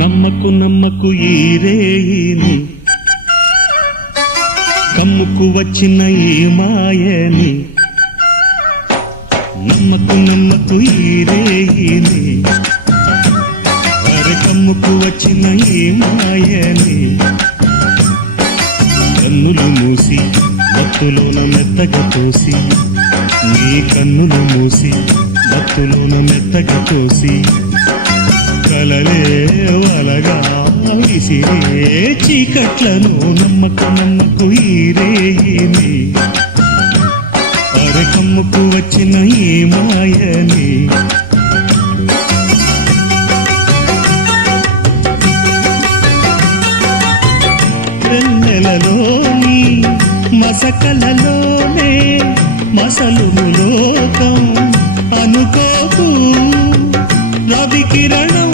నమ్మకు నమ్మకు ఈ రేయిని, కమ్ముకు వచ్చిన ఈ మాయని. నమ్మకు నమ్మకు ఈ రేయిని, అరే కమ్ముకు వచ్చిన ఈ మాయని. కన్నులు మూసి మత్తులోన మెత్తగా తోసి, నీ కన్నులు మూసి మత్తులోన మెత్తగా తోసి, కలలే వలగా విసిరే చీకట్లను. నమ్మకు నమ్మకు ఈ రేయిని, అరే కమ్ముకు వచ్చిన ఈ మాయని. వెన్నెలలోని మసకలలోనే మసలుము లోకం అనుకోకు, రవి కిరణం